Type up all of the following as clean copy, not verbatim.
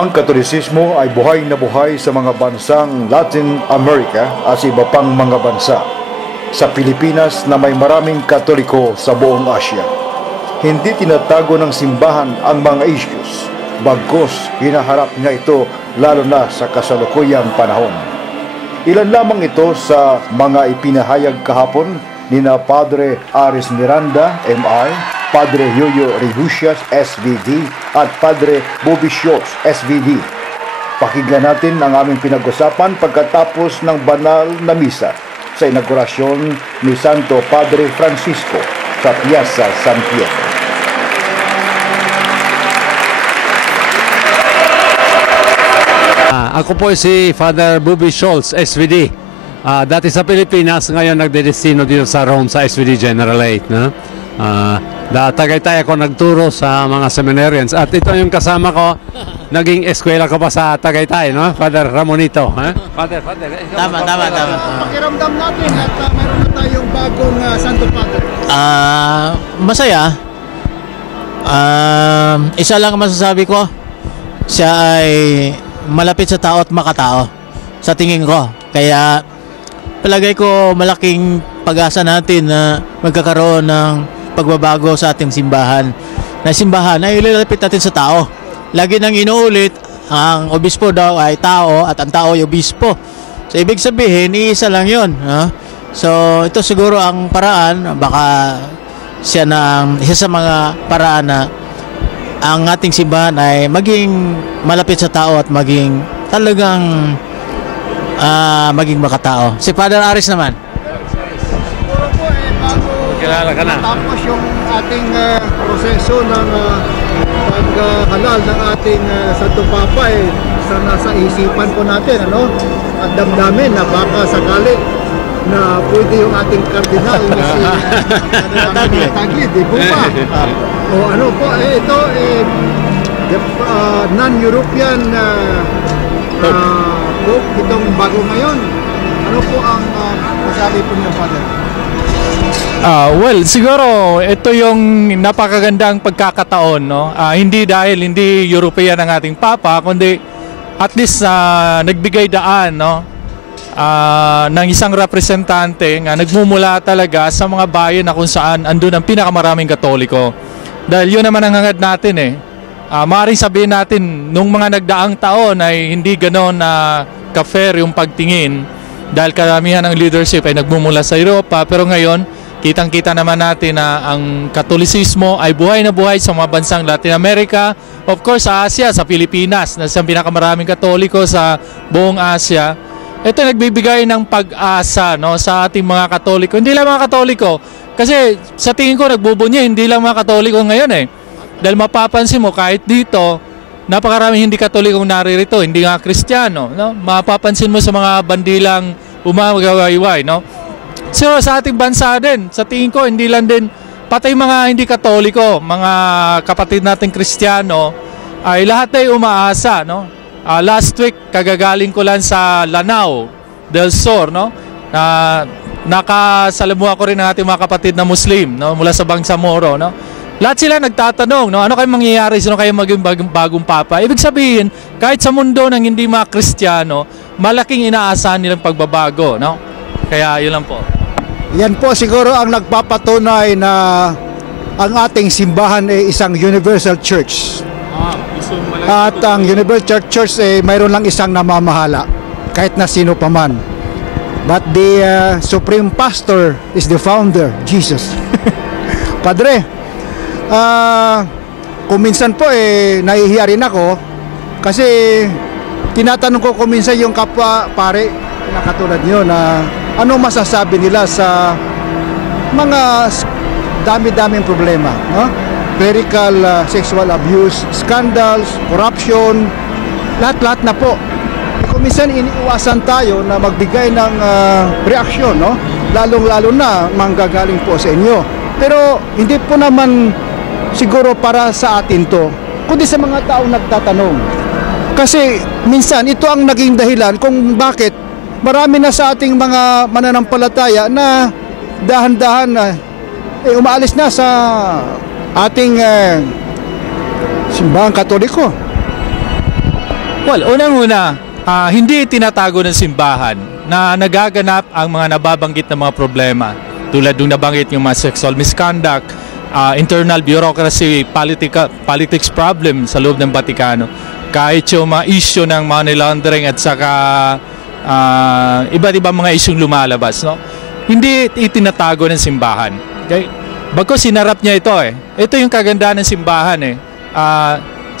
Ang Katolisismo ay buhay na buhay sa mga bansang Latin America at sa iba pang mga bansa. Sa Pilipinas na may maraming Katoliko sa buong Asya. Hindi tinatago ng simbahan ang mga issues, bagkus hinaharap niya ito lalo na sa kasalukuyang panahon. Ilan lamang ito sa mga ipinahayag kahapon ni na Padre Aris Miranda, MI, Padre Yoyo Rehusias, SVD, at Padre Bobby Schultz, SVD. Pakinggan natin ang aming pinag-usapan pagkatapos ng banal na misa sa inaugurasyon ni Santo Padre Francisco sa Piazza San Pietro. Ako po si Father Bobby Schultz, SVD. Dati sa Pilipinas, ngayon nagdedestino dito sa Rome sa SVD General 8. No? Tagaytay ako nagturo sa mga seminarians. At ito yung kasama ko, naging eskwela ko pa sa Tagaytay, no? Father Ramonito. Father. Tama. Pakiramdam natin at mayroon na tayong bagong Santo Padre. Masaya. Isa lang ang masasabi ko. Siya ay malapit sa tao at makatao. Sa tingin ko. Kaya palagay ko malaking pag-asa natin na magkakaroon ng pagbabago sa ating simbahan. Na simbahan ay ilalapit natin sa tao. Lagi nang inuulit, ang obispo daw ay tao at ang tao ay obispo. So ibig sabihin, iisa lang yun. So ito siguro ang paraan, baka siya na isa sa mga paraan na ang ating simbahan ay maging malapit sa tao at maging talagang maging makatao. Si Father Aris naman. Siguro po bago Kilala ka na. tapos yung ating proseso ng paghalal ng ating Santo Papa sa nasa isipan po natin, ano? At damdamin na baka sakali na pwede yung ating kardinal na si Taglid, di po ba? O ano po, ito non-European Pope, itong bago ngayon. Ano po ang masabi po niyo, Father? Well, siguro ito yung napakagandang pagkakataon, no? Hindi dahil hindi European ang ating Papa, kundi at least nagbigay daan, no? Ng isang representante nga nagmumula talaga sa mga bayan na kung saan andun ang pinakamaraming Katoliko. Dahil yun naman ang hangad natin eh. Maaaring sabihin natin, nung mga nagdaang taon ay hindi gano'n na ka-fair yung pagtingin dahil karamihan ng leadership ay nagmumula sa Europa. Pero ngayon, kitang-kita naman natin na ang Katolisismo ay buhay na buhay sa mga bansang Latin America. Of course, sa Asia, sa Pilipinas, na siyang pinakamaraming Katoliko sa buong Asia. Ito nagbibigay ng pag-asa, no, sa ating mga Katoliko. Hindi lang mga Katoliko. Kasi sa tingin ko nagbubunya, hindi lang mga Katoliko ngayon eh. Dahil mapapansin mo kahit dito, napakaraming hindi Katolikong naririto, hindi nga Kristiyano, no? Mapapansin mo sa mga bandilang umagawayway, no? So sa ating bansa din, sa tingin ko hindi lang din patay mga hindi Katoliko, mga kapatid nating Kristiyano ay lahat ay umaasa, no? Last week kagagaling ko lang sa Lanao del Sur, no? Nakasalamuha ko rin ng ating mga kapatid na Muslim, no, mula sa Bangsamoro, no. Lahat sila nagtatanong, no, ano kayong mangyayari, sino kayo maging bagong papa. Ibig sabihin, kahit sa mundo ng hindi mga Kristiyano, malaking inaasahan nilang pagbabago, no. Kaya yun lang po. Yan po siguro ang nagpapatunay na ang ating simbahan ay isang universal church. At ang universal church ay mayroon lang isang namamahala, kahit na sino pa man. But the supreme pastor is the founder, Jesus. Padre, kung minsan po nahihiya rin ako kasi tinatanong ko kung minsan yung kapwa pare na katulad nyo na ano masasabi nila sa mga dami-daming problema, no? Clerical sexual abuse, scandals, corruption, lahat-lahat na po. Kung minsan iniiwasan tayo na magbigay ng reaksyon, no? Lalong-lalo na manggagaling po sa inyo. Pero hindi po naman siguro para sa atin to, kundi sa mga taong nagtatanong. Kasi minsan ito ang naging dahilan kung bakit marami na sa ating mga mananampalataya na dahan-dahan na umaalis na sa ating simbahang Katoliko. Well, unang-una, hindi tinatago ng simbahan na nagaganap ang mga nababanggit na mga problema. Tulad ng nabanggit yung mga sexual misconduct, internal bureaucracy, politics problem sa loob ng Batikano. Kahit yung mga issue ng money laundering at saka iba't ibang mga isyong lumalabas, no? Hindi itinatago ng simbahan. Okay? Bagkus sinarap niya ito eh. Ito yung kagandahan ng simbahan eh.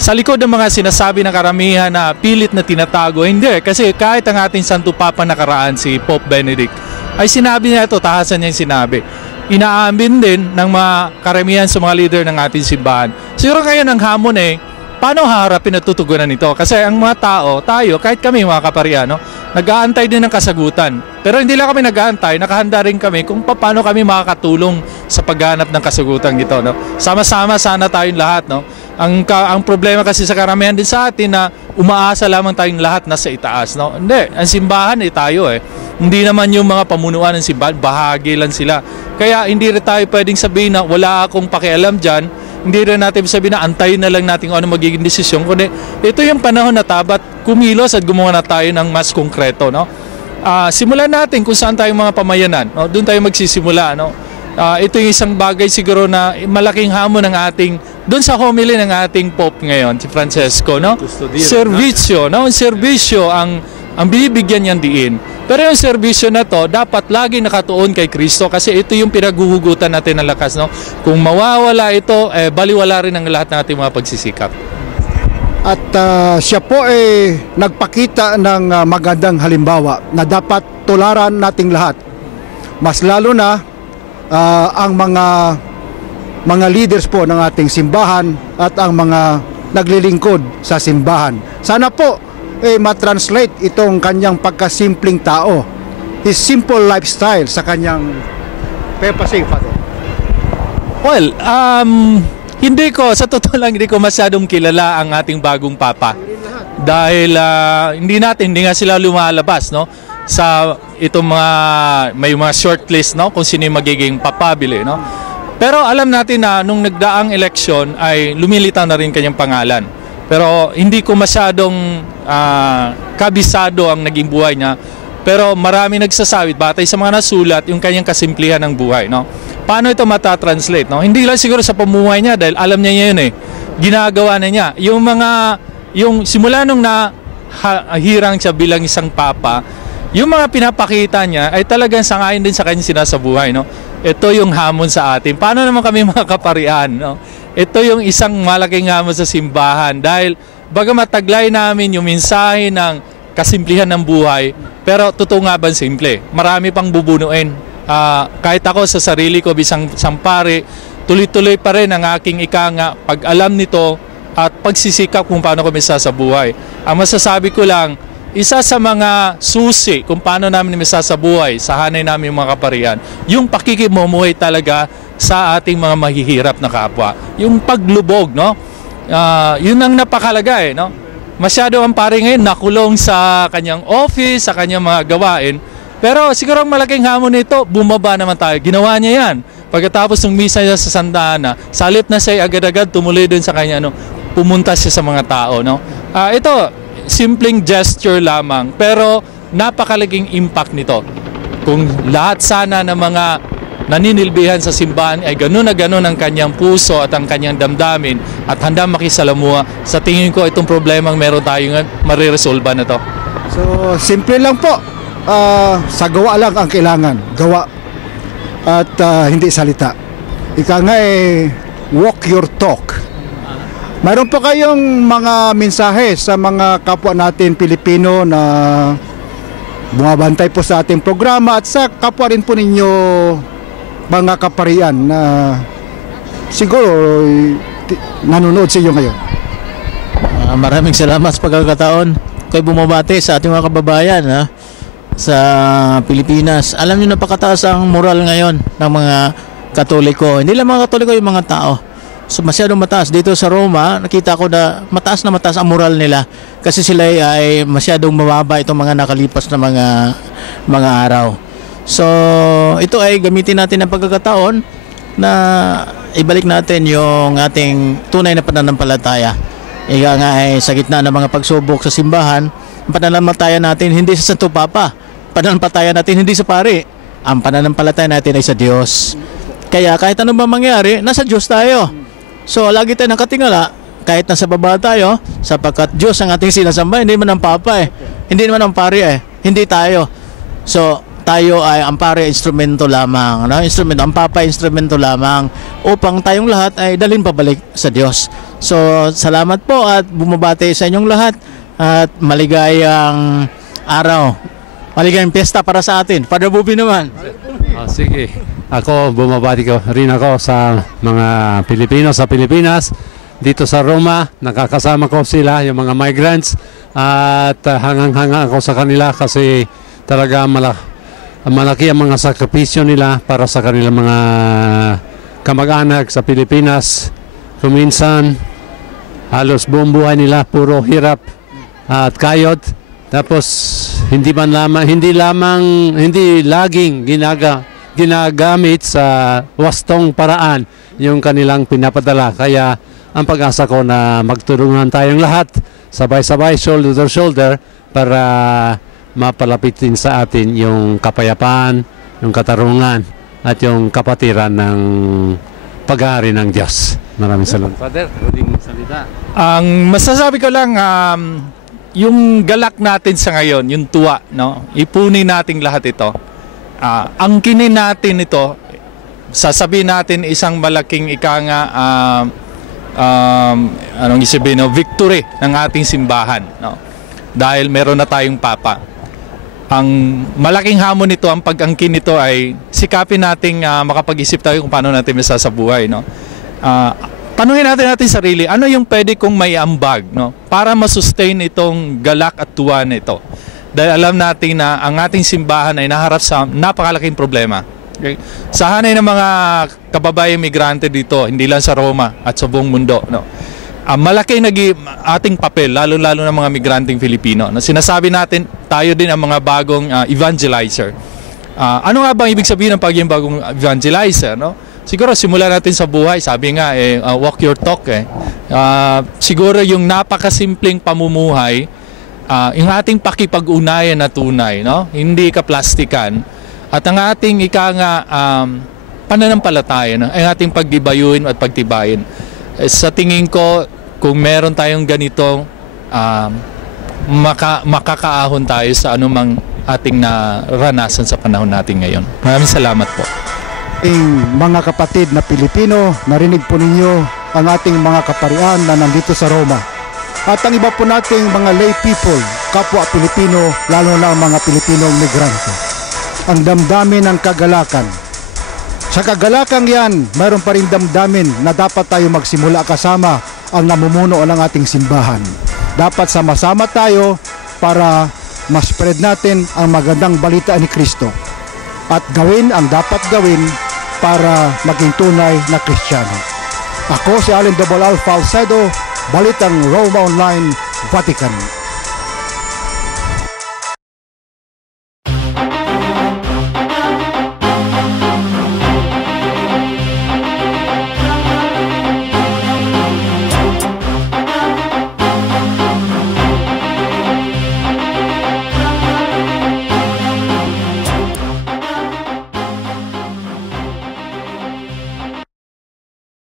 Sa likod ng mga sinasabi ng karamihan na pilit na tinatago, hindi eh. Kasi kahit ang ating Santo Papa nakaraan, si Pope Benedict, ay sinabi niya ito, tahasan niya yung sinabi. Inaamin din ng mga karamihan sa mga leader ng ating simbahan. Siguro ngayon ang hamon eh, paano haharapin at tutugunan ito? Kasi ang mga tao, tayo, kahit kami mga kapariano, nag-aantay din ng kasagutan. Pero hindi lang kami nag-aantay, nakahanda rin kami kung paano kami makakatulong sa pagganap ng kasagutan ito. No? Sama-sama sana tayong lahat. No? Ang problema kasi sa karamihan din sa atin na umaasa lamang tayong lahat nasa itaas. No? Hindi, ang simbahan ay tayo eh. Hindi naman yung mga pamunuan ng simbahan, bahagi lang sila. Kaya hindi rin tayo pwedeng sabihin na wala akong pakialam dyan. Hindi rin natin sabihin na antayin na lang natin kung ano magiging desisyon. Kundi ito yung panahon na dapat kumilos at gumawa na tayo ng mas konkreto. No? Simulan natin kung saan tayong mga pamayanan. No? Doon tayo magsisimula. No? Ito yung isang bagay siguro na malaking hamon ng ating, doon sa homily ng ating Pope ngayon, si Francesco. No? Servisyo. No? Servisyo ang binibigyan niyang diin. Pero yung serbisyo na to, dapat lagi nakatuon kay Kristo kasi ito yung pinaghuhugutan natin ng lakas. No? Kung mawawala ito, baliwala rin ang lahat ng ating mga pagsisikap. At siya po ay nagpakita ng magandang halimbawa na dapat tularan nating lahat. Mas lalo na ang mga leaders po ng ating simbahan at ang mga naglilingkod sa simbahan. Sana po matranslate itong kanyang pagkasimpleng tao, his simple lifestyle sa kanyang pepasing, Father. Well, sa totoo lang, hindi ko masyadong kilala ang ating bagong Papa. Dahil hindi nga sila lumalabas, no? Sa itong may mga shortlist, no? Kung sino yung magiging papabili, no? Pero alam natin na nung nagdaang eleksyon ay lumilitaw na rin kanyang pangalan. Pero hindi ko masyadong kabisado ang naging buhay niya. Pero marami nagsasabi, batay sa mga nasulat, yung kanyang kasimplihan ng buhay. No? Paano ito matatranslate? No? Hindi lang siguro sa pamumuhay niya dahil alam niya yun eh. Ginagawa na niya. Yung simula nung nahirang siya bilang isang papa, yung mga pinapakita niya ay talagang sangayon din sa kanyang sinasabuhay. No? Ito yung hamon sa atin. Paano naman kami mga kaparian? No? Ito yung isang malaking hamon sa simbahan dahil bagamat taglay namin yung mensahe ng kasimplihan ng buhay, pero totoo nga ba simple? Marami pang bubunuin. Kahit ako sa sarili ko bisang pare, tuloy-tuloy pa rin ang aking pag-alam nito at pagsisikap kung paano kami sasabuhay. Ang masasabi ko lang, isa sa mga susi kung paano namin masasabuhay sa hanay namin mga kaparian, yung pakikimumuhay talaga sa ating mga mahihirap na kapwa. Yung paglubog, no? Yun ang napakalaga eh, no? Masyado ang pare ngayon nakulong sa kanyang office, sa kanyang mga gawain. Pero siguro ang malaking hamon nito, bumaba naman tayo. Ginawa niya yan. Pagkatapos ng misa niya sa Santa Ana, salip na siya agad-agad tumuloy din sa kanya, no? Pumunta siya sa mga tao, no? Ito, simpleng gesture lamang, pero napakalaking impact nito. Kung lahat sana ng mga naninilbihan sa simbahan ay gano'n na gano'n ang kanyang puso at ang kanyang damdamin at handa makisalamuha, sa tingin ko itong problemang meron tayong mariresolba na to. So, simple lang po. Sa gawa lang ang kailangan. Gawa. At hindi salita. Ika nga walk your talk. Mayroon po kayong mga mensahe sa mga kapwa natin Pilipino na bumabantay po sa ating programa at sa kapwa rin po ninyo mga kaparian na siguro nanonood sa inyo ngayon. Maraming salamat sa pagkakataon kayo bumabati sa ating mga kababayan sa Pilipinas. Alam niyo napakataas ang moral ngayon ng mga Katoliko. Hindi lang mga Katoliko, yung mga tao. So masyadong mataas. Dito sa Roma, nakita ko na mataas ang moral nila kasi sila ay masyadong mababa itong mga nakalipas na mga araw. So ito ay gamitin natin ang pagkakataon na ibalik natin yung ating tunay na pananampalataya. Ika nga ay sa gitna ng mga pagsubok sa simbahan, ang pananampalataya natin hindi sa Santo Papa, pananampalataya natin hindi sa pari, ang pananampalataya natin ay sa Diyos. Kaya kahit ano ba mangyari, nasa Diyos tayo. So lagi tayo nakatingala, kahit nasa baba tayo, sapagkat Diyos ang ating sinasamba, hindi man ang Papa hindi naman ang pari hindi tayo. So tayo ay ang pari instrumento lamang, no? Instrumento, ang Papa instrumento lamang upang tayong lahat ay dalhin pabalik sa Diyos. So salamat po at bumabati sa inyong lahat at maligayang araw, maligayang piyesta para sa atin. Father Bobby naman. Sige, ako bumabati ko rin ako sa mga Pilipino sa Pilipinas dito sa Roma. Nakakasama ko sila, yung mga migrants, at hangang-hanga ako sa kanila kasi talaga malaki ang mga sakripisyo nila para sa kanilang mga kamag-anak sa Pilipinas. Kuminsan halos buong buhay nila puro hirap at kayod, tapos hindi laging ginagamit sa wastong paraan yung kanilang pinapadala. Kaya ang pag-asa ko na magtulungan tayong lahat sabay-sabay, shoulder to shoulder, para mapalapitin sa atin yung kapayapaan, yung katarungan, at yung kapatiran ng pag-aari ng Diyos. Maraming salamat. Father, huling salita. Ang masasabi ko lang, yung galak natin sa ngayon, yung tuwa, no? Ipunin natin lahat ito. Angkinin natin ito, sasabihin natin isang malaking anong isabihin, no? Victory ng ating simbahan, no? Dahil meron na tayong Papa. Ang malaking hamon nito, ang pag-angkin nito ay sikapin nating makapag-isip tayo kung paano natin masasabuhay, no? Tanungin natin sarili, ano yung pwede kong may ambag, no? Para masustain itong galak at tuwa nito. Dahil alam natin na ang ating simbahan ay naharap sa napakalaking problema. Okay? Sa hanay ng mga kababayang migrante dito, hindi lang sa Roma at sa buong mundo, no? Malaki ating papel, lalo-lalo ng mga migranteng Filipino. Na sinasabi natin, tayo din ang mga bagong evangelizer. Ano nga bang ibig sabihin ng pagiging bagong evangelizer, no? Siguro simulan natin sa buhay, sabi nga walk your talk siguro yung napakasimpleng pamumuhay, yung ating pakipag-unayan na tunay, no? Hindi ka plastikan, at ang ating pananampalataya, no? Ang ating pagdibayuhin at pagtibayin. Sa tingin ko, kung meron tayong ganito, makakaahon tayo sa anumang ating naranasan sa panahon natin ngayon. Maraming salamat po. Mga kapatid na Pilipino, narinig po ninyo ang ating mga kaparian na nandito sa Roma. At ang iba po nating mga lay people, kapwa Pilipino, lalo na ang mga Pilipinong migrante. Ang damdamin ng kagalakan. Sa kagalakang yan, mayroon pa rin damdamin na dapat tayo magsimula kasama ang namumuno ng ating simbahan. Dapat sama-sama tayo para ma-spread natin ang magandang balita ni Kristo at gawin ang dapat gawin para maging tunay na Kristiyano. Ako si Allen Double Alpha Alcedo, Balitang Roma Online, Vatican.